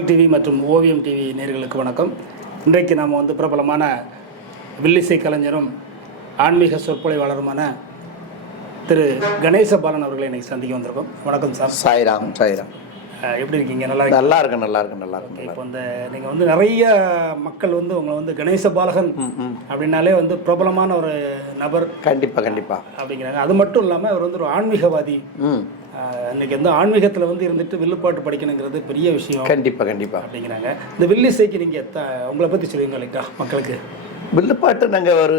பாடல் டிவி மற்றும் ஓவியம் டிவி நேயர்களுக்கு வணக்கம். இன்றைக்கு நாம் பிரபலமான வில்லிசை கலைஞரும் ஆன்மீக சொற்பொழிவாளருமான திரு கணேச பாலன் அவர்களை இன்னைக்கு சந்திக்க வந்திருக்கோம். வணக்கம் சார். சாய்ராம். எப்படி இருக்கீங்க? நல்லா இருக்கேன். இப்போ நீங்கள் நிறைய மக்கள் உங்களை கணேச பாலகன் அப்படின்னாலே பிரபலமான ஒரு நபர். கண்டிப்பா அப்படிங்கிறாங்க. அது மட்டும் இல்லாமல் அவர் ஒரு ஆன்மீகவாதி. இன்னைக்கு ஆன்மீகத்தில் இருந்துட்டு வில்லுப்பாட்டு படிக்கணுங்கிறது பெரிய விஷயம். கண்டிப்பா அப்படிங்கிறாங்க. இந்த வில்லிசைக்கு நீங்கள் உங்களை பற்றி சொல்லுவீங்க இல்லைக்கா மக்களுக்கு? வில்லுப்பாட்டு நாங்கள் ஒரு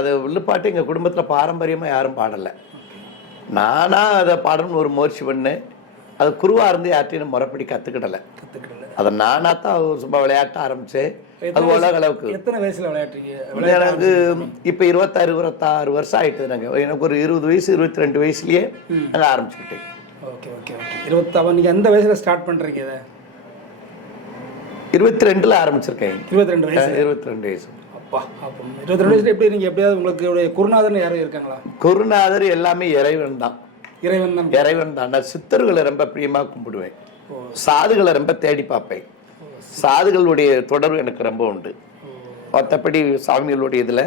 அது வில்லுப்பாட்டு எங்கள் குடும்பத்தில் பாரம்பரியமாக யாரும் பாடலை. நானாக அதை பாடணும்னு ஒரு முயற்சி பண்ணேன். அது குருவாக இருந்து யார்ட்டையும் முறைப்படி கற்றுக்கிடலை. அதை நானாக தான் சும்மா விளையாட்ட ஆரம்பித்தேன். அது உலக அளவுக்கு. எத்தனை வயசில் விளையாட்டுறீங்க? எனக்கு இப்போ 26 வருஷம் ஆகிட்டு. நாங்கள் எனக்கு ஒரு 20 வயசு 22 வயசுலேயே நாங்கள் ஆரம்பிச்சுக்கிட்டேன். ஓகே. 27 நீங்கள் எந்த வயசில் ஸ்டார்ட் பண்ணுறீங்க இதை? 22 ஆரம்பிச்சிருக்கேன். 22 வயசு. அப்பா, அப்போ 22 வயசுல எப்படி நீங்கள் எப்படியாவது உங்களுக்கு குருநாதர்னு யாரும் இருக்காங்களா? குருநாதர் எல்லாமே இறைவன் தான். இறைவன் தான். நான் சித்தர்களை ரொம்ப பிரியமாக கும்பிடுவேன். சாதுகளை ரொம்ப தேடி பார்ப்பேன். சாதுகளுடைய தொடர்பு எனக்கு ரொம்ப உண்டு. மற்றபடி சாமிகளுடைய இதில்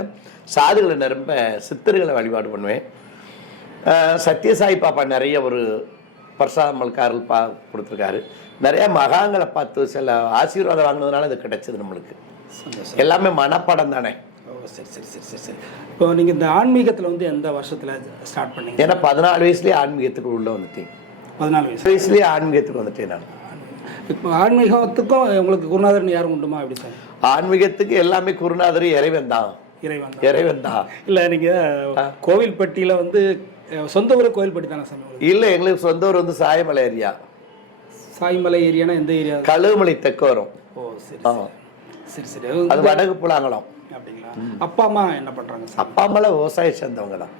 சாதுகளை ரொம்ப சித்தர்களை வழிபாடு பண்ணுவேன். சத்யசாய் பாப்பா நிறைய ஒரு பிரசாதமல்காரல் கொடுத்துருக்காரு. நிறைய மகாங்களை பார்த்து சில ஆசீர்வாதம் வாங்கினதுனால அது கிடைச்சது நம்மளுக்கு. எல்லாமே மனப்பாடம் தானே. சரி. இப்போ நீங்கள் இந்த ஆன்மீகத்தில் எந்த வருஷத்தில் ஸ்டார்ட் பண்ணீங்க? ஏன்னா 14 வயசுலேயே ஆன்மீகத்துக்கு உள்ளே வந்துட்டேன். 14 வயசுலேயே ஆன்மீகத்துக்கு வந்துட்டேன் நான். இப்போ ஆன்மீகத்துக்கும் உங்களுக்கு குருநாதர்னு யாரும் உண்டுமா? அப்படி சார், ஆன்மீகத்துக்கு எல்லாமே குருநாதர் இறைவன் தான். இல்லை, நீங்கள் கோவில்பட்டியில் சொந்த ஊர் கோவில்பட்டி தானே சாமி? இல்லை, எங்களுக்கு சொந்த ஊர் சாயமலை ஏரியா. சாய்மலை ஏரியானா எந்த ஏரியா? கழுகுமலை தெற்கு வரும். ஓ சரி. அது வடக்கு புலாங்கலம். அப்படிங்களா? அப்பா அம்மா என்ன பண்றாங்க? அப்பா அம்மாலாம் விவசாயம் சேர்ந்தவங்க தான்.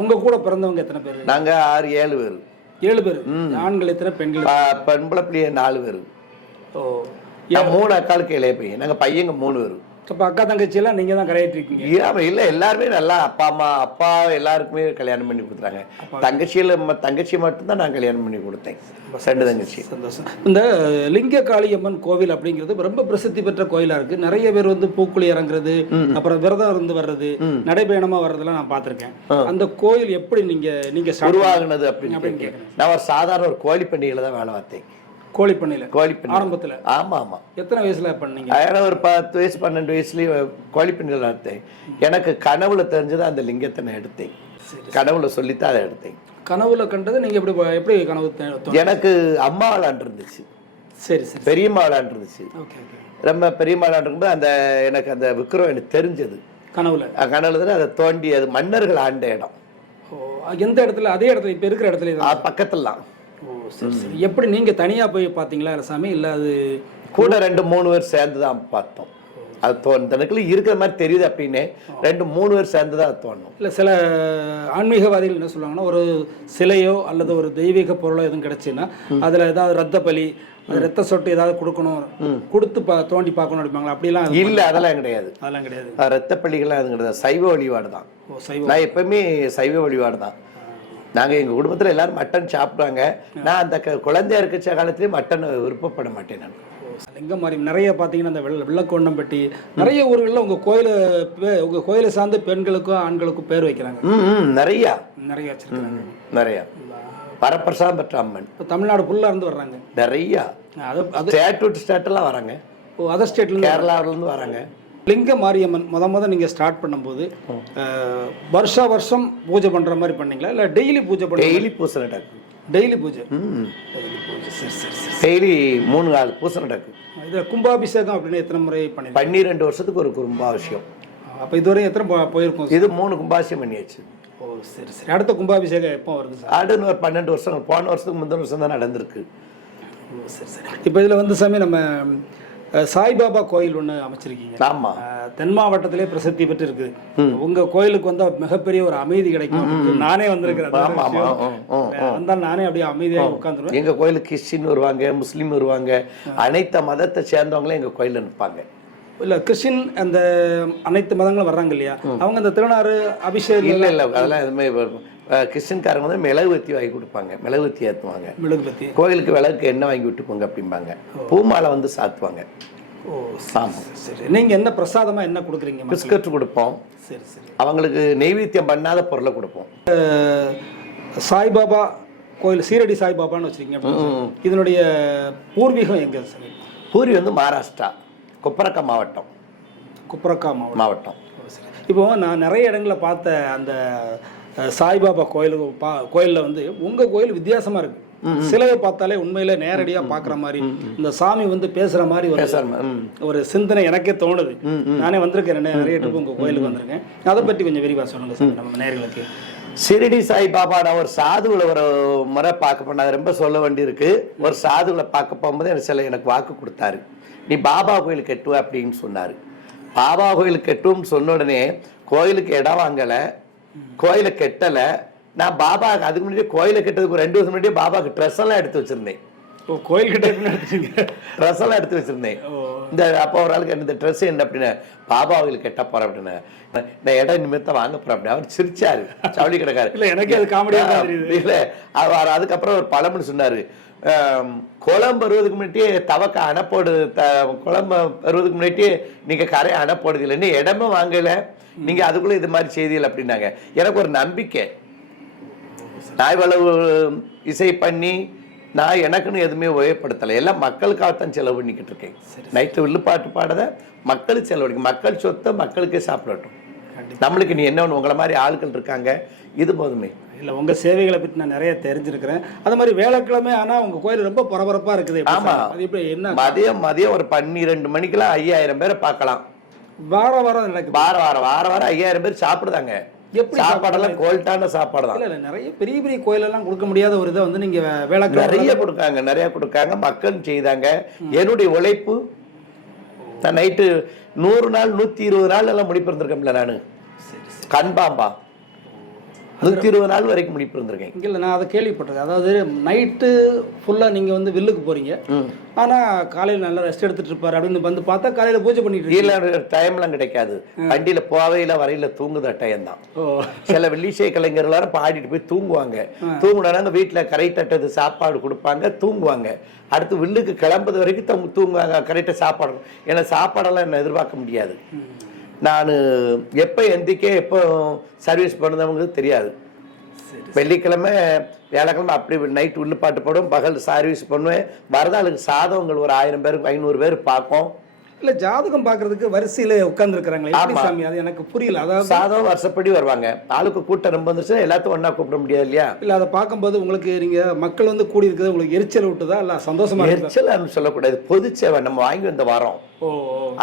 உங்க கூட பிறந்தவங்க எத்தனை பேர்? நாங்க 6-7 பேர். 7 பேர். ஆண்கள் எத்தனை? பெண்கள்? பெண்பளை பிள்ளைய 4 பேர். ஓ, 3 அக்காளுக்கு இளைய பையன். நாங்க பையங்க 3 பேர். அப்போ அக்கா தங்கச்சி எல்லாம் நீங்க தான் கரையாற்றிருக்கீங்க? இல்லை, எல்லாருமே நல்லா அப்பா எல்லாருக்குமே கல்யாணம் பண்ணி கொடுத்துறாங்க. தங்கச்சியை மட்டும்தான் நான் கல்யாணம் பண்ணி கொடுத்தேன். 2 தங்கச்சி. சந்தோஷம். இந்த லிங்க காளியம்மன் கோவில் அப்படிங்கிறது ரொம்ப பிரசித்தி பெற்ற கோயிலா இருக்கு. நிறைய பேர் பூக்குழி இறங்குறது, அப்புறம் விரதம் இருந்து வர்றது, நடைபயணமா வர்றதெல்லாம் நான் பார்த்திருக்கேன். அந்த கோயில் எப்படி நீங்க உருவாகுனது அப்படின்னு நான் ஒரு சாதாரண ஒரு கோழி பண்ணையில தான் வேலை பார்த்தேன். கோழி பண்ணையில ஆரம்பத்துல? ஆமா. எத்தனை வயசுல பண்ணீங்க? ஒரு 10 வயசு 12 வயசுலயே கோழி பண்ணையில எடுத்தேன். எனக்கு கனவுல தெரிஞ்சது அந்த லிங்கத்தை நான் எடுத்தேன். கனவுல சொல்லித்தான் அதை எடுத்தேன். கனவுல கண்டது நீங்க எப்படி கனவு? எனக்கு அம்மா விளாண்டு இருந்துச்சு. சரி. பெரியம்மா விளாண்டு இருந்துச்சு. ரொம்ப பெரியம்மா விளாண்டு இருக்கும்போது எனக்கு அந்த விக்ரம் எனக்கு தெரிஞ்சது கனவுல அதை தோண்டி அது மன்னர்கள் ஆண்ட இடம். எந்த இடத்துல? அதே இடத்துல இப்ப இருக்கிற இடத்துல பக்கத்துல தான். சரி. எப்படி நீங்க தனியா போய் பாத்தீங்களா சாமி? இல்ல அது கூட 2-3 பேர் சேர்ந்துதான் பார்த்தோம். அது தனக்குள்ள இருக்கிற மாதிரி தெரியுது அப்படின்னு 2-3 பேர் சேர்ந்துதான் தோணும். இல்ல, சில ஆன்மீகவாதிகள் என்ன சொல்லுவாங்கன்னா, ஒரு சிலையோ அல்லது ஒரு தெய்வீக பொருளோ எதுவும் கிடைச்சுன்னா அதுல ஏதாவது ரத்த பலி, ரத்த சொட்டு ஏதாவது கொடுக்கணும், கொடுத்து தோண்டி பார்க்கணும் அப்படிப்பாங்களா? அப்படிலாம் இல்ல, அதெல்லாம் கிடையாது. ரத்த பலிகள்லாம் எதுவும் கிடையாது. சைவ வழிபாடு தான். நான் எப்பவுமே சைவ வழிபாடு தான். நாங்கள் எங்கள் குடும்பத்தில் எல்லாரும் மட்டன் சாப்பிடுவாங்க. நான் அந்த குழந்தையா இருக்க காலத்திலேயே மட்டன் விருப்பப்பட மாட்டேன். நான் லிங்கமாரி நிறைய பார்த்தீங்கன்னா அந்த வெள்ளக்கோண்டம்பட்டி நிறைய ஊர்களில் உங்கள் கோயிலை சார்ந்த பெண்களுக்கும் ஆண்களுக்கும் பேர் வைக்கிறாங்க. நிறையா வச்சிருக்காங்க. நிறையா வரப்பிரசாதம் பெற்ற அம்மன். இப்போ தமிழ்நாடு ஃபுல்லாக இருந்து வர்றாங்க நிறையா. ஸ்டேட்டெல்லாம் வராங்க. அதர் ஸ்டேட்ல கேரளாவிலேருந்து வராங்க. லிங்க மாரியம்மன் முத நீங்கள் ஸ்டார்ட் பண்ணும்போது வருஷம் பூஜை பண்ற மாதிரி பண்ணீங்களா, இல்லை டெய்லி பூஜை பண்ண? டெய்லி பூசை நடக்கும். டெய்லி பூஜை. டெய்லி 3-4 பூசை நடக்கும். இது கும்பாபிஷேகம் அப்படின்னு எத்தனை முறை பண்ணி? 12 வருஷத்துக்கு ஒரு கும்பாபிஷேகம். அப்போ இதுவரை எத்தனை போயிருக்கும்? இது 3 கும்பாபிஷேகம் பண்ணியாச்சு. ஓ சரி. அடுத்த கும்பாபிஷேகம் எப்போ வருது சார்? அடுத்து ஒரு 12 வருஷம். போன வருஷத்துக்கு முந்தின வருஷம் தான் நடந்திருக்கு. ஓ சரி. இப்போ இதில் சாமி நம்ம சாய்பாபா கோயில் ஒன்று அமைச்சிருக்கீங்க. ஆமா. தென் மாவட்டத்திலே பிரசித்தி பெற்று இருக்கு. உங்க கோயிலுக்கு மிகப்பெரிய ஒரு அமைதி கிடைக்கும். நானே வந்திருக்கிறேன். வந்தால் நானே அப்படியே அமைதியாக உட்காந்துருவேன். எங்க கோயிலுக்கு கிறிஸ்டின் வருவாங்க, முஸ்லீம் வருவாங்க, அனைத்து மதத்தை சேர்ந்தவங்களே எங்க கோயில நிற்பாங்க. இல்லை, கிறிஸ்டின் அந்த அனைத்து மதங்களும் வர்றாங்க இல்லையா? அவங்க அந்த திருநாறு அபிஷேகம் இல்லை அதெல்லாம் எதுவுமே கிறிஸ்டின்காரங்க வந்து மெழுகுவத்தி வாங்கி கொடுப்பாங்க, மெழுகுவத்தி ஏற்றுவாங்க. மெழுகுவத்தி கோயிலுக்கு விளக்கு எண்ணெய் வாங்கி விட்டு போங்க அப்படிம்பாங்க. பூமாலை வந்து சாத்துவாங்க. ஓ ஆமாம். சரி, நீங்கள் என்ன பிரசாதமாக என்ன கொடுக்குறீங்க? பிஸ்கட் கொடுப்போம். சரி சரி. அவங்களுக்கு நெய்வேத்தியம் பண்ணாத பொருளை கொடுப்போம். சாய்பாபா கோயில், சீரடி சாய்பாபான்னு வச்சுருக்கீங்க. இதனுடைய பூர்வீகம் எங்கே சார்? பூரி வந்து மகாராஷ்டிரா, கொப்பரக்கா மாவட்டம். கொப்பரக்கா மாவட்டம். இப்போ நான் நிறைய இடங்களில் பார்த்த அந்த சாய்பாபா கோயிலில் வந்து உங்கள் கோயில் வித்தியாசமாக இருக்குது. சிலையை பார்த்தாலே உண்மையில நேரடியாக பார்க்குற மாதிரி, இந்த சாமி வந்து பேசுகிற மாதிரி ஒரு சிந்தனை எனக்கே தோணுது. நானே வந்திருக்கேன், நிறைய ட்ரிப் உங்கள் கோயிலுக்கு வந்திருக்கேன். அதை பற்றி கொஞ்சம் விரிவாக சொல்லுங்கள் சார் நம்ம நேயர்களுக்கு. ஷிரடி சாய்பாபா நான் ஒரு சாதுவில் ஒரு முறை பார்க்க போனாங்க, ரொம்ப சொல்ல வேண்டியிருக்கு. ஒரு சாதுவில் பார்க்க போகும்போது எனக்கு வாக்கு கொடுத்தாரு, நீ பாபா கோயில் கட்டுவ அப்படின்னு சொன்னார். பாபா கோயில் கட்டுவோம்னு சொன்ன உடனே கோயிலுக்கு இடம் வாங்கலை, கோயிலை கெட்டலை. நான் பாபா அதுக்கு முன்னாடி கோயிலை கெட்டதுக்கு 2 வருஷம் முன்னாடியே பாபாவுக்கு ட்ரெஸ் எல்லாம் எடுத்து வச்சிருந்தேன். கோயில் கிட்ட ட்ரெஸ் எல்லாம் எடுத்து வச்சிருந்தேன். இந்த அப்போ ஒரு ஆளுக்கு இந்த ட்ரெஸ் என்ன அப்படின்னு, பாபா கோயில் கெட்ட போறேன் அப்படின்னு, நான் இடம் நிமித்தம் வாங்க போறேன் அப்படின்னு. அவர் சிரிச்சாரு, சவுளி கிடக்காரு. இல்ல எனக்கு அது காமெடியா இல்ல அவர் அதுக்கப்புறம் ஒரு பழமொழி சொன்னாரு, குளம் வருவதுக்கு முன்னாடியே தவக்க அணைப்போடு, குளம் வருவதுக்கு முன்னாடியே நீங்க கரை அணைப்போடுது இல்லை, இன்னும் இடமே வாங்கல, நீங்க அதுக்குள்ள இது மாதிரி செய்திகள் அப்படின்னாங்க. எனக்கு ஒரு நம்பிக்கை. நான் இவ்வளவு இசை பண்ணி நான் எனக்குன்னு எதுவுமே உபயோகப்படுத்தலை, எல்லாம் மக்களுக்காகத்தான் செலவு பண்ணிக்கிட்டு இருக்கேன். நைட்டு வில்லுப்பாட்டு பாடத மக்களுக்கு செலவழிக்கும், மக்கள் சொத்தை மக்களுக்கே சாப்பிடட்டும். நம்மளுக்கு நீ என்ன ஒன்று, உங்களை மாதிரி ஆட்கள் இருக்காங்க, இது போதுமே. இல்லை, உங்கள் சேவைகளை பற்றி நான் நிறைய தெரிஞ்சிருக்கிறேன். அது மாதிரி வேலைக்கிழமை ஆனால் உங்கள் கோயில் ரொம்ப பரபரப்பாக இருக்குது. ஆமாம், அது இப்போ என்ன மதியம் ஒரு 12 மணிக்கெல்லாம் 5000 பேரை பார்க்கலாம். வாரம் நடக்குது. வாரம் 5000 பேர் சாப்பிடுதாங்க. எப்படி சாப்பாடெல்லாம் குவாலிட்டான சாப்பாடு தான். இல்லை, நிறைய பெரிய பெரிய கோயிலெல்லாம் கொடுக்க முடியாத ஒரு இதை வந்து நீங்கள் வேலைக்கிழமை நிறைய கொடுக்காங்க, மக்கள் செய்தாங்க. என்னுடைய உழைப்பு, நான் நைட்டு 100 நாள் 120 நாள் எல்லாம் முடிப்பு இருந்திருக்கேன்ல நான். கண்பாம்பா 120 நாள் வரைக்கும் முடிப்பு இருந்திருக்கேன். இல்லை, நான் அதை கேள்விப்பட்டிருக்கேன். அதாவது நைட்டு ஃபுல்லாக நீங்கள் வந்து வில்லுக்கு போகிறீங்க, ஆனால் காலையில் நல்லா ரெஸ்ட் எடுத்துட்டு இருப்பாரு அப்படின்னு வந்து பார்த்தா காலையில் பூஜை பண்ணிட்டு இல்லை, டைம்லாம் கிடைக்காது. வண்டியில் போவையில் வரையில் தூங்குத டைம் தான். சில வெள்ளிசை கலைஞர் எல்லாரும் பாடிட்டு போய் தூங்குவாங்க. தூங்குனாங்க, வீட்டில் கரெக்டாக சாப்பாடு கொடுப்பாங்க, தூங்குவாங்க. அடுத்து வில்லுக்கு கிளம்புறது வரைக்கும் தூங்குவாங்க, கரெக்டாக சாப்பாடு. ஏன்னா சாப்பாடெல்லாம் என்ன எதிர்பார்க்க முடியாது. நான் எப்போ எந்திக்கே எப்போ சர்வீஸ் பண்ணுறவங்களுக்கு தெரியாது. வெள்ளிக்கிழமை வியாழக்கிழமை அப்படி நைட் வில்லுப்பாட்டு போடும், பகல் சர்வீஸ் பண்ணுவேன். வரதாளுக்கு சாதவங்கள் ஒரு 1000 பேருக்கு 500 பேர் பார்ப்போம். இல்லை, ஜாதகம் பார்க்கறதுக்கு வரிசையில் உட்காந்துருக்குறாங்களே சாமி, அது எனக்கு புரியல. அதாவது சாதம் வருஷப்படி வருவாங்க, ஆளுக்கு கூட்டம் ரொம்ப வந்துச்சுன்னா எல்லாத்தையும் ஒன்றா கூப்பிட முடியாது இல்லையா? இல்லை, அதை பார்க்கும்போது உங்களுக்கு நீங்கள் மக்கள் வந்து கூடி இருக்கிறது உங்களுக்கு எரிச்சல் விட்டுதா இல்லை சந்தோஷமா? எரிச்சல் சொல்லக்கூடாது, பொது சேவை நம்ம வாங்கி வந்த வாரம்.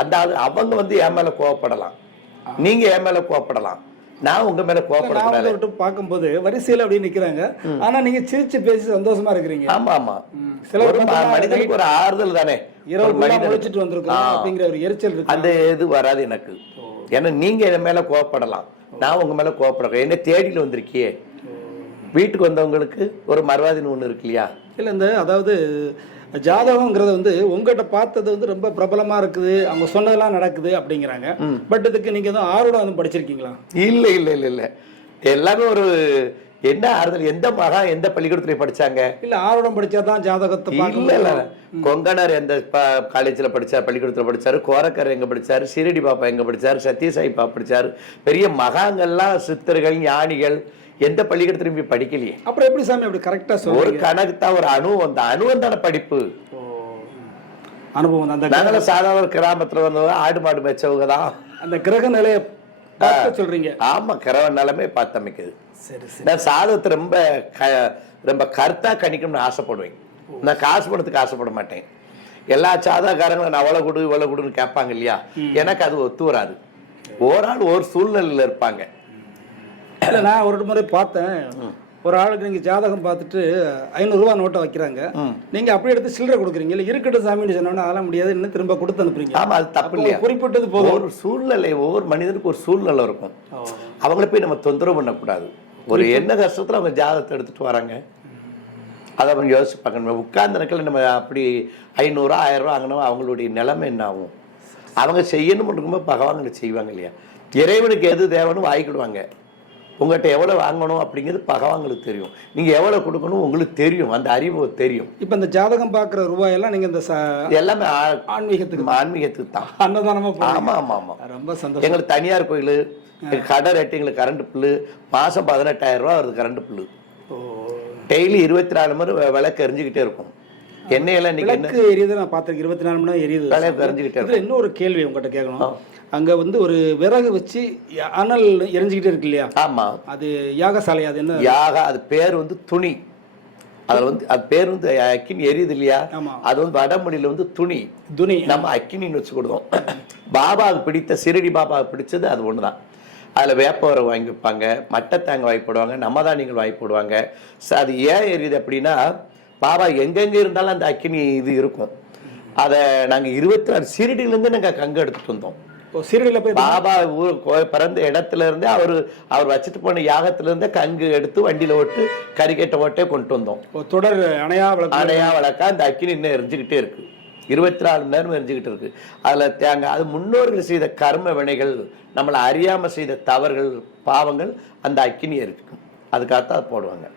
அந்த அவங்க வந்து என் மேலே கோவப்படலாம், நீங்கள் என் மேலே கோவப்படலாம், நான் உங்க மேல கோவப்படக்கூடாது. பார்க்கும்போது வரிசையில் அப்படி நிக்கிறாங்க, ஆனா நீங்க சிரிச்சு பேசி சந்தோஷமா இருக்கிறீங்க. ஆமா ஆமா, சில மனிதனுக்கு ஒரு ஆறுதல் தானே. முடிச்சுட்டு வந்திருக்கோம் அப்படிங்கிற ஒரு எரிச்சல் இருக்கு, அந்த இது வராது எனக்கு. ஏன்னா நீங்க என் மேல கோவப்படலாம், நான் உங்க மேல கோவப்படுறேன். என்ன தேடியில் வந்திருக்கியே, வீட்டுக்கு வந்தவங்களுக்கு ஒரு மறுவாதின்னு ஒண்ணு இருக்கு இல்லையா? இல்ல, இந்த அதாவது ஜாதகங்கிறது வந்து உங்ககிட்ட பார்த்தது வந்து ரொம்ப பிரபலமா இருக்குது, அவங்க சொன்னதெல்லாம் நடக்குது அப்படிங்கிறாங்க. பட் இதுக்கு நீங்க எதுவும் ஆர்வம் வந்து படிச்சிருக்கீங்களா? இல்ல இல்ல இல்ல இல்ல, எல்லாமே ஒரு என்ன ஆறுதல். எந்த மகா எந்த பள்ளிக்கூடத்துல படிச்சாங்க? இல்ல, ஆர்வம் படிச்சாதான் ஜாதகத்தை. இல்ல இல்ல, கொங்கனர் எந்த காலேஜ்ல படிச்சார், பள்ளிக்கூடத்துல படிச்சாரு, கோரக்கர் எங்க படிச்சாரு, ஷிரடி பாப்பா எங்க படிச்சாரு, சத்யசாய் பாப்பா படிச்சாரு. பெரிய மகாங்கள்லாம் சித்தர்கள் ஞானிகள் எந்த பள்ளிக்கூடத்துல போய் படிக்கலையே. அப்புறம் எப்படி சாமி அப்படி கரெக்டா சொல்றீங்க? ஒரு கணக்கு தான், ஒரு அனுபவம் தான். அனுபவம் தானே படிப்பு, அனுபவம் தான். நாங்களும் சாதாரண கிராமத்துல வந்தவங்க, ஆடு மாடு மேய்ச்சவங்க தான். அந்த கிரக நிலையை சொல்றீங்க? ஆமா, கிரக நிலைமை பார்த்து அமைக்குது. சரி சரி. நான் சாதகத்தை ரொம்ப கருத்தா கணிக்கணும்னு ஆசைப்படுவேன். நான் காசு பணத்துக்கு ஆசைப்பட மாட்டேன். எல்லா சாதகக்காரங்களும் நான் அவ்வளவு கொடு இவ்வளவு கொடுன்னு கேட்பாங்க இல்லையா, எனக்கு அது ஒத்து வராது. ஒரு ஆள் ஒரு சூழ்நிலையில இருப்பாங்க. இல்லை, நான் ஒரு முறை பார்த்தேன், ஒரு ஆளுக்கு நீங்கள் ஜாதகம் பார்த்துட்டு 500 ரூபா நோட்டை வைக்கிறாங்க, நீங்கள் அப்படியே எடுத்து சில்லறை கொடுக்குறீங்க. இல்லை, இருக்கட்டும் சாமின்னு சொன்னோன்னா அதெல்லாம் முடியாது, இன்னும் திரும்ப கொடுத்து அனுப்புறீங்க. ஆமாம், அது தப்பு இல்லையா? குறிப்பிட்டது போதும். ஒரு சூழ்நிலை, ஒவ்வொரு மனிதனுக்கு ஒரு சூழ்நிலை இருக்கும், அவங்கள போய் நம்ம தொந்தரவு பண்ணக்கூடாது. ஒரு என்ன கஷ்டத்தில் அவங்க ஜாதகத்தை எடுத்துகிட்டு வராங்க, அதை அவங்க யோசிச்சு பார்க்கணும். உட்கார்ந்த நேரத்தில் நம்ம அப்படி 500 1000 ரூபா வாங்கினோம், அவங்களுடைய நிலைமை என்ன ஆகும்? அவங்க செய்யணும் இருக்கும்போது பகவான்கிட்ட செய்வாங்க இல்லையா? இறைவனுக்கு எது தேவைன்னு வாங்கிக்கிடுவாங்க. உங்கள்கிட்ட எவ்வளோ வாங்கணும் அப்படிங்கிறது பகவான்களுக்கு தெரியும். நீங்கள் எவ்வளோ கொடுக்கணும் உங்களுக்கு தெரியும், அந்த அறிவு தெரியும். இப்போ இந்த ஜாதகம் பார்க்குற ரூபாயெல்லாம் நீங்கள் இந்த எல்லாமே ஆன்மீகத்துக்கு தான் அன்னதானமாக. ஆமாம் ஆமாம் ஆமாம். ரொம்ப சந்தோஷம். எங்களுக்கு தனியார் கோயில், கடை ரேட்டு, எங்களுக்கு கரண்ட் பில்லு மாதம் 18,000 ரூபா வருது கரண்ட் பில்லு. டெய்லி 24 மணி விளக்கு எரிஞ்சுக்கிட்டே இருக்கும். எண்ணெயெல்லாம் விளக்கு எரியுது நான் பார்த்துருக்கேன், 24 மணி நேரம் எரியுது. விளக்கு எரிஞ்சுக்கிட்டே இருக்கும். இன்னொரு கேள்வி உங்கள்கிட்ட கேட்கணும். அங்கே வந்து ஒரு விறகு வச்சு அனல் எரிஞ்சுக்கிட்டே இருக்கு இல்லையா? ஆமாம். அது யாகசாலை. அது என்ன யாக? அது பேர் வந்து துணி. அதில் வந்து அது பேர் வந்து அக்கினி எரியுது இல்லையா? அது வந்து வடமொழியில் வந்து துணி. நம்ம அக்கினின்னு வச்சு கொடுத்தோம். பாபாவுக்கு பிடித்த சிறுடி பாபாவுக்கு பிடிச்சது அது ஒன்று தான். அதில் வேப்பவரை வாங்கி வைப்பாங்க, மட்டை தேங்காய் வாங்கி போடுவாங்க, நம்மதானியங்கள் வாங்கி போடுவாங்க. அது ஏன் எரியுது அப்படின்னா, பாபா எங்கெங்கே இருந்தாலும் அந்த அக்கினி இது இருக்கும். அதை நாங்கள் 26 சிறுடியிலேருந்து நாங்கள் கங்கு எடுத்துகிட்டு வந்தோம். சிறுடியில் போய் பாபா பிறந்த இடத்துல இருந்தே அவர் வச்சுட்டு போன யாகத்துல இருந்தே கங்கு எடுத்து வண்டியில ஓட்டு கறிக்கட்டை ஓட்டே கொண்டு வந்தோம். தொடர் அணையா வழக்கா அந்த அக்கினி இன்னும் எரிஞ்சுக்கிட்டே இருக்கு. 24 மணி நேரம் எரிஞ்சுக்கிட்டு இருக்கு. அதுல தேங்காய், அது முன்னோர்கள் செய்த கர்ம வினைகள், நம்மளை அறியாம செய்த தவறுகள், பாவங்கள் அந்த அக்கினி இருக்கு. அதுக்காகத்தான் அது போடுவாங்க.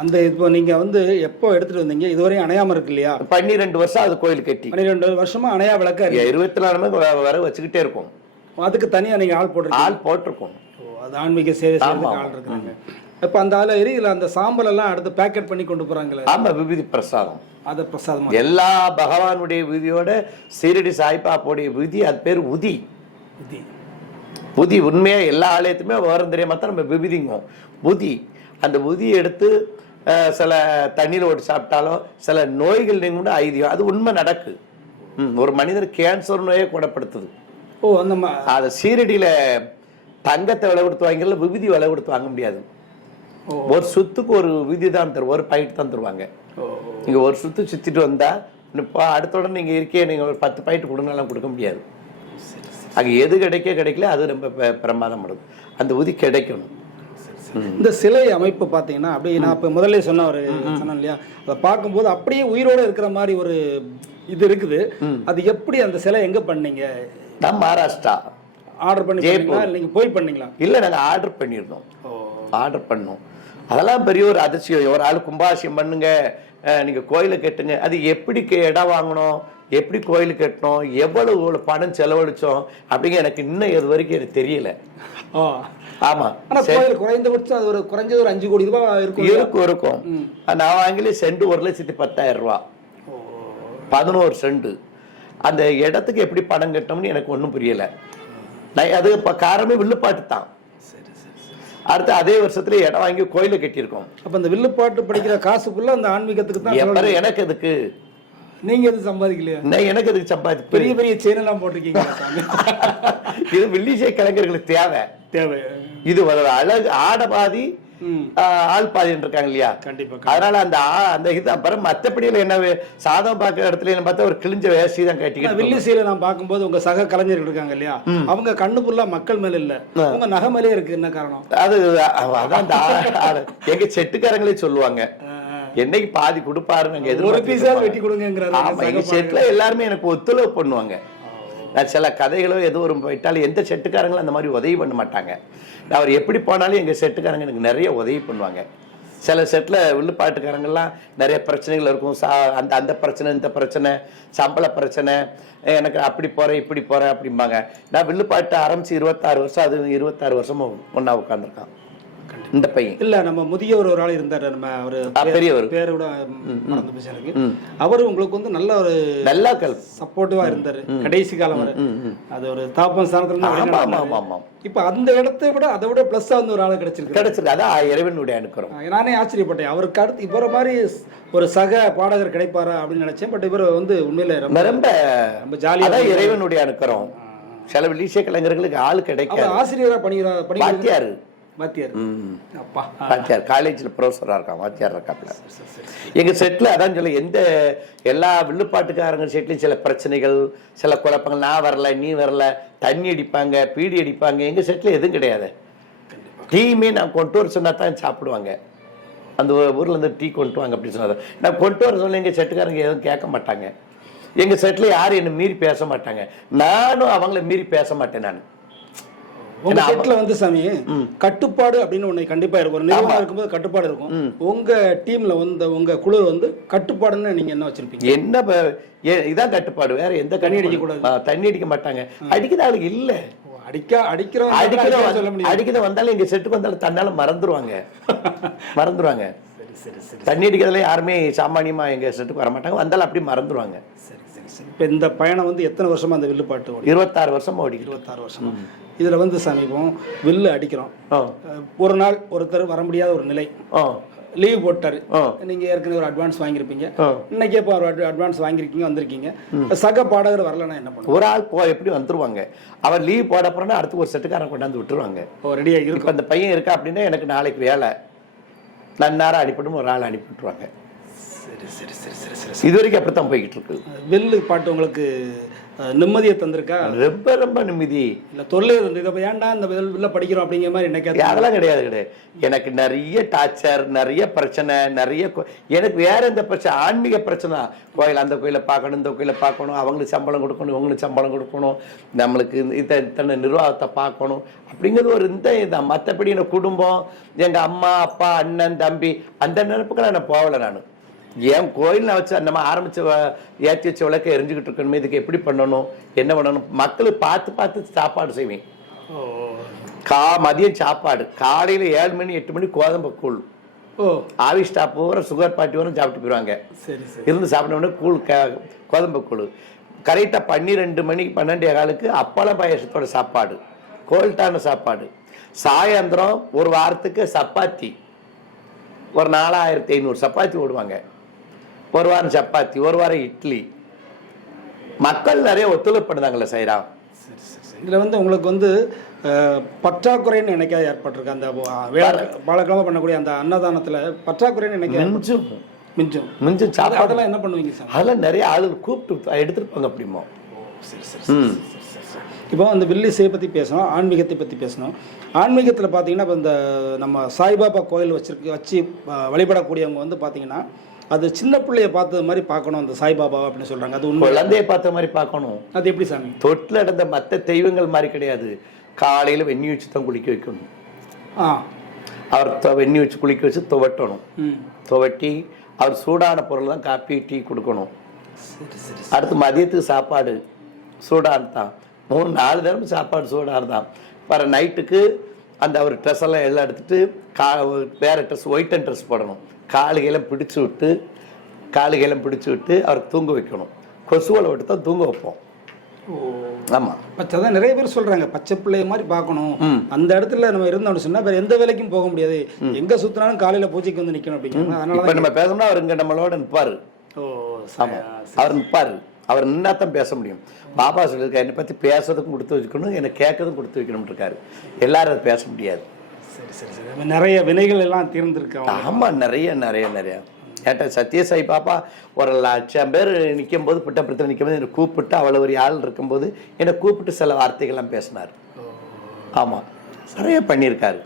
அந்த இப்போ நீங்க வந்து எப்போ எடுத்துட்டு வந்தீங்க? இதுவரையும் அணையாம இருக்கு இல்லையா? 12 வருஷம் அது கோயில் கட்டி 12 வருஷமா அணையா விளக்கு 24 மணி வர வச்சுக்கிட்டே இருக்கும். அதுக்கு தனியா நீங்க ஆள் போட்டிருக்கோம். அது ஆன்மீக சேவை செய்யறதுக்கு ஆள் இருக்காங்க. இப்ப அந்த ஆள எரியில அந்த சாம்பல் எல்லாம் அடுத்து பேக்கெட் பண்ணி கொண்டு போறாங்களே. ஆமா, விபூதி பிரசாதம். அது பிரசாதம் எல்லா பகவானுடைய விதியோட சீரடி சாய்பாப்புடைய விதி, அது பேர் உதி. புதி உண்மையா எல்லா ஆலயத்துமே வரும் தெரியாம தான் நம்ம விபதிங்க புதி. அந்த புதியை எடுத்து சில தண்ணீர் ஓட்டு சாப்பிட்டாலும் சில நோய்கள் நீங்க ஐதியம். அது உண்மை நடக்கு. ஒரு மனிதர் கேன்சர் நோயை குணப்படுத்துது. அதை சீரடியில தங்கத்தை விலை கொடுத்து வாங்கல, விபூதி விலை கொடுத்து வாங்க முடியாது. ஒரு சுத்துக்கு ஒரு விதி தான் தருவோம், ஒரு பாக்கெட் தான் தருவாங்க. நீங்க ஒரு சுத்து சுத்திட்டு வந்தா இப்போ அடுத்த உடனே நீங்க இருக்கே, நீங்க ஒரு 10 பாக்கெட் கொடுங்கலாம் கொடுக்க முடியாது. அங்கே எது கிடைக்கல அது ரொம்ப பிரமாதம் பண்ணுது. அந்த உதி கிடைக்கணும். இந்த சிலை அமைப்பு பார்த்தீங்கன்னா அப்படியே நான் இப்போ முதல்ல சொன்னேன் இல்லையா, அதை பார்க்கும்போது அப்படியே உயிரோட இருக்கிற மாதிரி ஒரு இது இருக்குது. அது எப்படி அந்த சிலை எங்க பண்ணீங்க? நான் மகாராஷ்டிரா ஆர்டர் பண்ணி நீங்க போய் பண்ணீங்களா? இல்லை, நாங்கள் ஆர்டர் பண்ணியிருந்தோம். ஆர்டர் பண்ணோம். அதெல்லாம் பெரிய ஒரு அதிர்ச்சியம். ஒரு ஆள் கும்பாபிஷேகம் பண்ணுங்க, நீங்க கோயிலை கட்டுங்க. அது எப்படி இடம் வாங்கணும், எப்படி கோயில் கட்டணும், எவ்வளவு பணம் செலவழிச்சோம் அப்படிங்க எனக்கு இன்னும் இது வரைக்கும் எனக்கு தெரியல. ஆமா, குறைந்தபட்சம் அது ஒரு குறைஞ்சது ஒரு 5 கோடி ரூபாய் இருக்கும். நான் வாங்கல சென்ட் 1,10,000 ரூபா, 11 சென்ட். அந்த இடத்துக்கு எப்படி பணம் கட்டணும்னு எனக்கு ஒன்றும் புரியல. நான் அது காரணமே வில்லுப்பாட்டு தான். அடுத்து அதே வருஷத்துல இடம் வாங்கி கோயில கட்டியிருக்கோம். அப்ப அந்த வில்லுப்பாட்டு படிக்கிற காசுக்குள்ள அந்த ஆன்மீகத்துக்கு தான். எனக்கு எதுக்கு? நீங்க எதுவும் சம்பாதிக்கலையா? நான் எனக்கு எதுக்கு சம்பாதி? பெரிய பெரிய செயின் எல்லாம் போட்டிருக்கீங்க. இது வில்லிசை கலைஞர்களுக்கு தேவை. இது ஒரு அழகு ஆடபாதி ஆள் பாதி இருக்காங்க இல்லையா? கண்டிப்பா. அதனால அந்த இது அப்புறம் மற்றபடியில என்ன சாதம் பார்க்குற இடத்துல என்ன பார்த்தா ஒரு கிழிஞ்ச வேஷ்டி தான் கட்டிக்கிட்டு. வில்லிசையில நான் பார்க்கும்போது உங்க சக கலைஞர்கள் இருக்காங்க இல்லையா, அவங்க கண்ணு புல்லா மக்கள் மேல இல்ல, உங்க நகை மேலே இருக்கு. என்ன காரணம்? அது அதான் எங்க செட்டுக்காரங்களே சொல்லுவாங்க, என்னைக்கு பாதி கொடுப்பாரு, ஒரு பீஸா வெட்டி கொடுங்கிறாரு. எங்க செட்ல எல்லாருமே எனக்கு ஒத்துழைப்பு பண்ணுவாங்க. நான் சில கதைகளோ ஏதோ ஒரு போயிட்டாலும் எந்த செட்டுக்காரங்களும் அந்த மாதிரி உதவி பண்ண மாட்டாங்க. அவர் எப்படி போனாலும் எங்கள் செட்டுக்காரங்க எனக்கு நிறைய உதவி பண்ணுவாங்க. சில செட்டில் வில்லுப்பாட்டுக்காரங்கெல்லாம் நிறைய பிரச்சனைகள் இருக்கும். அந்த பிரச்சனை, இந்த பிரச்சனை, சம்பள பிரச்சனை, எனக்கு அப்படி போகிறேன் இப்படி போகிறேன் அப்படிம்பாங்க. நான் வில்லுப்பாட்டு ஆரம்பித்து 26 வருஷம், அது 26 வருஷமும் ஒன்றா உட்காந்துருக்கான் இந்த பையன். இல்ல நம்ம முதியவர் ஒரு ஆள் இருந்தாரு, நம்ம ஒரு பெரியவர் பேரு கூட மறந்து போச்சு எனக்கு. அவரு உங்களுக்கு வந்து நல்ல ஒரு நல்லா சப்போர்ட்டிவா இருந்தாரு கடைசி காலம் வரை. அது ஒரு தாப்பம் ஸ்தானத்துல. இப்ப அந்த இடத்தை விட அதை விட பிளஸ்ஸா வந்து ஒரு ஆள் கிடைச்சிருக்கு. அதான் இறைவனுடைய அனுக்கிறோம். நானே ஆச்சரியப்பட்டேன். அவருக்கு அடுத்து இவர மாதிரி ஒரு சக பாடகர் கிடைப்பாரா அப்படின்னு நினைச்சேன். பட் இவர் வந்து உண்மையில ரொம்ப ரொம்ப ஜாலியா இறைவனுடைய அனுக்கிறோம். சில வில்லிசை கலைஞர்களுக்கு ஆள் கிடைக்கும். ஆசிரியரா பணியார் வாத்தியார் காலேஜில் ப்ரொஃபஸராக இருக்கான், வாத்தியார் இருக்காப்புல. எங்கள் செட்டில் அதான் சொல்ல, எந்த எல்லா வில்லுப்பாட்டுக்காரங்க செட்லையும் சில பிரச்சனைகள், சில குழப்பங்கள். நான் வரல, நீ வரல, தண்ணி அடிப்பாங்க, பீடி அடிப்பாங்க. எங்கள் செட்டில் எதுவும் கிடையாது. டீயுமே நான் கொண்டு வர சொன்னா தான் சாப்பிடுவாங்க. அந்த ஊரில் இருந்து டீ கொண்டு வாங்க அப்படின்னு சொன்னாங்க. நான் கொண்டு வர சொல்ல எங்கள் செட்டுக்காரங்க எதுவும் கேட்க மாட்டாங்க. எங்கள் செட்டில் யாரும் என்னை மீறி பேச மாட்டாங்க, நானும் அவங்கள மீறி பேச மாட்டேன். நான் உங்க செட்ல வந்து சாமி கட்டுப்பாடு அப்படின்னு ஒண்ணு கண்டிப்பா இருக்கும். ஒரு நிறுவனம் இருக்கும்போது கட்டுப்பாடு இருக்கும். உங்க டீம்ல வந்து உங்க குழு வந்து கட்டுப்பாடுன்னு நீங்க என்ன வச்சிருப்பீங்க? என்ன இதான் கட்டுப்பாடு, வேற எந்த தண்ணி அடிக்க கூடாது. தண்ணி அடிக்க மாட்டாங்க. அடிக்கிற ஆளுக்கு இல்ல, அடிக்கிற வந்தாலும் எங்க செட்டுக்கு வந்தாலும் தன்னால மறந்துருவாங்க. தண்ணி அடிக்கிறதுல யாருமே சாமானியமா எங்க செட்டுக்கு வர மாட்டாங்க. வந்தாலும் அப்படி மறந்துருவாங்க. இப்போ இந்த பயணம் வந்து எத்தனை வருஷமா அந்த வில்லு பாட்டு? 26 வருஷமா ஓடி. 26 வருஷமா. இதுல வந்து சமீபம் வில்லு அடிக்கிறோம். ஒரு நாள் ஒருத்தர் வர முடியாத ஒரு நிலை, லீவ் போட்டாரு. நீங்க ஏற்கனவே ஒரு அட்வான்ஸ் வாங்கியிருப்பீங்க. இன்னைக்கே இப்போ ஒரு அட்வான்ஸ் வாங்கியிருக்கீங்க, வந்திருக்கீங்க. சக பாடகர் வரலன்னா என்ன பண்ணுவோம்? ஒரு ஆள் எப்படி வந்துருவாங்க. அவர் லீவ் போட அப்புறம் அடுத்து ஒரு செட்டுக்காரன் கொண்டாந்து விட்டுருவாங்க. ரெடியா இருக்கு. அந்த பையன் இருக்கா அப்படின்னா எனக்கு நாளைக்கு வேலை, நன்னாரம் அனுப்பிடும், ஒரு ஆள் அனுப்பி விட்டுருவாங்க. இது வரைக்கும் அப்படித்தான் போய்கிட்டு இருக்கு. வில்லு பாட்டு உங்களுக்கு நிம்மதியை தந்திருக்கா? ரொம்ப ரொம்ப நிம்மதி. இல்ல தொல்லை இதை ஏன்டா இந்த வில்ல படிக்கிறோம் அப்படிங்கிற மாதிரி என்னைக்கு? அதெல்லாம் கிடையாது. எனக்கு நிறைய டார்ச்சர், நிறைய பிரச்சனை, நிறைய எனக்கு வேற எந்த பிரச்சனை, ஆன்மீக பிரச்சனை. கோயில், அந்த கோயிலை பார்க்கணும், இந்த கோயிலை பார்க்கணும், அவங்களுக்கு சம்பளம் கொடுக்கணும், இவங்களுக்கு சம்பளம் கொடுக்கணும், நம்மளுக்கு இத்தனை நிர்வாகத்தை பார்க்கணும் அப்படிங்கிறது ஒரு இதான். மற்றபடி எனக்கு குடும்பம், எங்க அம்மா அப்பா அண்ணன் தம்பி அந்த நினைப்புக்கெல்லாம் நான் போகலை. நான் ஏன் கோயில் நான் வச்சு நம்ம ஆரம்பிச்ச ஏற்றி வச்ச விளக்க எரிஞ்சுக்கிட்டு இருக்கணுமே, இதுக்கு எப்படி பண்ணணும், என்ன பண்ணணும், மக்களுக்கு பார்த்து பார்த்து சாப்பாடு செய்வேன். மதியம் சாப்பாடு காலையில் 7 மணி 8 மணி கோதம்பு கூழ். ஆவி ஸ்டாப் பூரா சுகர் பாட்டி வரும் சாப்பிட்டு போயிடுவாங்க. இருந்து சாப்பிட்டோம்னா கூழ், கோதம்பு கூழ். கரெக்டாக 12 மணி 12:15 அப்பளம் பாயசத்தோட சாப்பாடு, கோல்டான சாப்பாடு. சாயந்தரம் ஒரு வாரத்துக்கு சப்பாத்தி, ஒரு 4500 சப்பாத்தி ஓடுவாங்க. ஒரு வாரம் சப்பாத்தி, ஒரு வாரம் இட்லி. மக்கள் நிறைய ஒத்துழைப்பு பண்ணுதாங்கல்ல சைரா. இதில் வந்து உங்களுக்கு வந்து பற்றாக்குறைன்னு என்னைக்காவது ஏற்பட்டிருக்கு? அந்த பாலக்கிழமை பண்ணக்கூடிய அந்த அன்னதானத்தில் பற்றாக்குறைன்னு என்னைக்கு மிஞ்சும் சாப்பாடெல்லாம் என்ன பண்ணுவீங்க சார்? அதெல்லாம் நிறைய ஆளுகள் கூப்பிட்டு எடுத்துருப்பாங்க. அப்படிமோ இப்போ அந்த வில்லிசையை பற்றி பேசணும், ஆன்மீகத்தை பற்றி பேசணும். ஆன்மீகத்தில் பார்த்தீங்கன்னா இப்போ இந்த நம்ம சாய்பாபா கோயில் வச்சு வழிபடக்கூடியவங்க வந்து பார்த்தீங்கன்னா அது சின்ன பிள்ளைய பார்த்தது மாதிரி பார்க்கணும் அந்த சாய்பாபா அப்படின்னு சொல்கிறாங்க. அது உண்மை. குழந்தைய பார்த்த மாதிரி பார்க்கணும். அது எப்படி சாமி? தொட்டில் நடந்த மற்ற தெய்வங்கள் மாதிரி கிடையாது. காலையில் வெந்நி வச்சு தான் குளிக்க வைக்கணும். அவர் வெந்நி வச்சு குளிக்க வச்சு துவட்டணும். துவட்டி அவர் சூடான பொருள் தான், காப்பி டீ கொடுக்கணும். அடுத்து மதியத்துக்கு சாப்பாடு சூடான தான், 3-4 தடவை சாப்பாடு சூடாக தான். வர நைட்டுக்கு அந்த அவர் ட்ரெஸ் எல்லாம் எடுத்துட்டு வேற ட்ரெஸ், ஒயிட் அண்ட் ட்ரெஸ் போடணும். காலுகையெல்லாம் பிடிச்சி விட்டு அவருக்கு தூங்க வைக்கணும். கொசுவலை விட்டு தான் தூங்க வைப்போம். ஆமா, பச்சைதான் நிறைய பேர் சொல்றாங்க, பச்சை பிள்ளைய மாதிரி பார்க்கணும். அந்த இடத்துல நம்ம இருந்தோம்னு சொன்னா வேற எந்த வேலைக்கும் போக முடியாது, எங்க சுத்தினாலும் காலையில பூஜைக்கு வந்து நிக்கணும் அப்படிங்கிறது. அதனால நம்ம பேசணும்னா அவர் இங்க நம்மளோட நிற்பாரு. அவர் நிற்பாரு. அவர் நின்னாத்தான் பேச முடியும். பாபா சொல்லியிருக்காரு, என்னை பற்றி பேசுறதுக்கும் கொடுத்து வச்சுக்கணும், என்னை கேட்கறதுக்கும் கொடுத்து வைக்கணும் இருக்காரு. எல்லாரும் அதை பேச முடியாது. சரி, நிறைய வினைகள் எல்லாம் தீர்ந்துருக்கு. ஆமா, நிறைய ஏட்ட சத்யசாய் பாப்பா ஒரு 1,00,000 பேர் நிற்கும் போது, புட்டபுரத்தில் நிற்கும் போது என்னை கூப்பிட்டு, அவ்வளோ ஒரு ஆள் இருக்கும்போது என்னை கூப்பிட்டு சில வார்த்தைகள்லாம் பேசினார். ஆமா, நிறைய பண்ணியிருக்காரு.